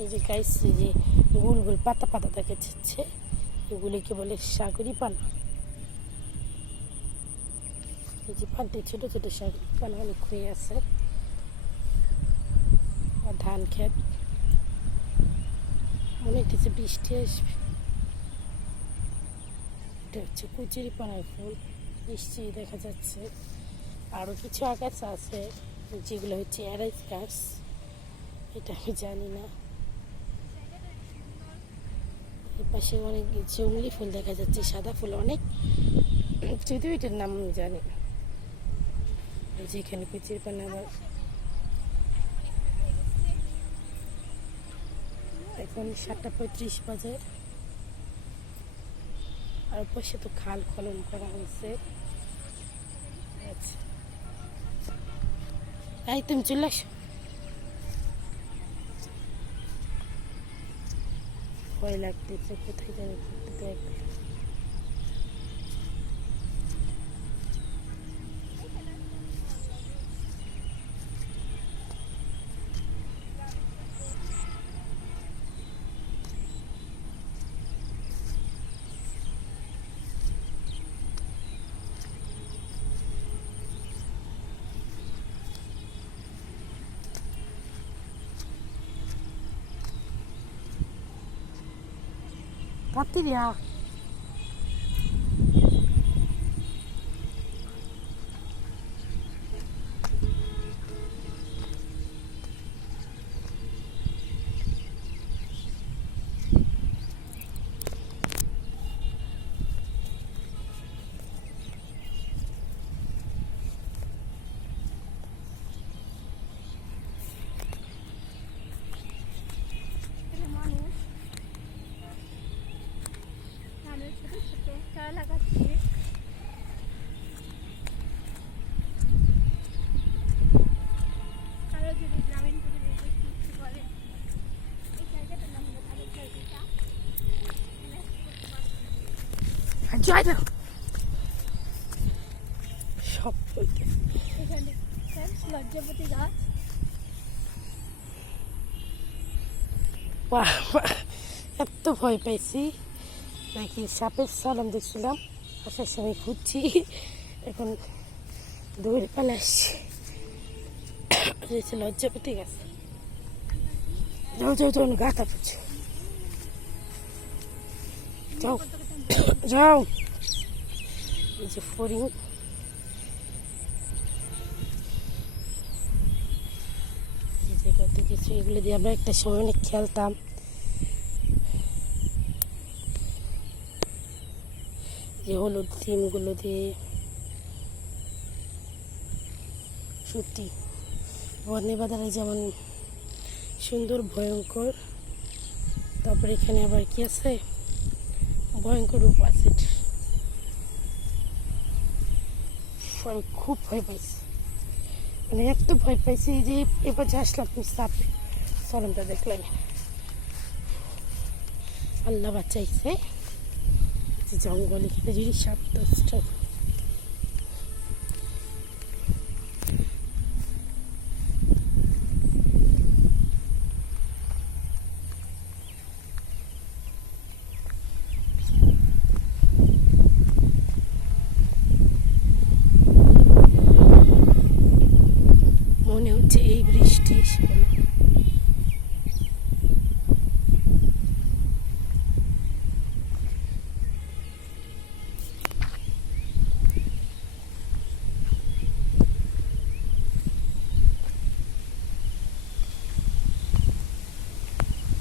এই যে গাইস, এই যে গোল গোল পাতা পাতা দেখা যাচ্ছে, এগুলিকে বলে সাগরি পানা। এই যে পানতে ছোট ছোট সাগরি পানা অনেক হয়ে আছে। আর ধান ক্ষেত, মনে হচ্ছে বৃষ্টি আসবে। এটা হচ্ছে কুচুরি পানার ফুল, নিশ্চয়ই দেখা যাচ্ছে। আরও কিছু আগাছা আছে যেগুলো হচ্ছে এরাইস গাছ, এটা আমি জানি না। এর পাশে অনেক জঙ্গলি ফুল দেখা যাচ্ছে, সাদা ফুল অনেক, যদিও এটার নাম আমি জানি না। এই যে এখানে কুচির পানা। আবার এখন 7:35 বাজে। আর পাশে তো খাল খনন করা হয়েছে। আচ্ছা, এই তুমি চলে আসো। ভয় লাগতেছে, কোথায় যাবে দেখ। পাতিরিয়া লাগাচ্ছি। কারো যদি গ্রামীণ পরিবেশে সৃষ্টি করে, এই জায়গাটার নাম হলো তাদের জায়গাটা। সব এখানে লজ্জাপতি গাছ। এত ভয় পাইছি নাকি, সাপের সালাম দেখছিলাম, আসার সময় খুঁজছি, এখন দৌড়ে পালে আসছি। লজ্জাপতি গাছ। যাও যাও যাও, গাটা পড়ছে, যাও যাও। এই যে ফড়িং, এই যে কত কিছু, এগুলো দিয়ে আমরা একটা সময় অনেক খেলতাম। যে হলুদ ডিমগুলো দিয়ে, সত্যি বর্ণি বাজারে যেমন সুন্দর ভয়ঙ্কর, তারপরে এখানে আবার কি আছে, ভয়ঙ্কর রূপ আছে। আমি খুব ভয় পাইছি, মানে এত ভয় পাইছি যে এবার যে আসলাম সাপে সরমটা দেখলাম, আল্লাহ বাঁচাইছে। জঙ্গল, এখানে যদি সাপ দশটা। মনে হচ্ছে এই বৃষ্টি এসে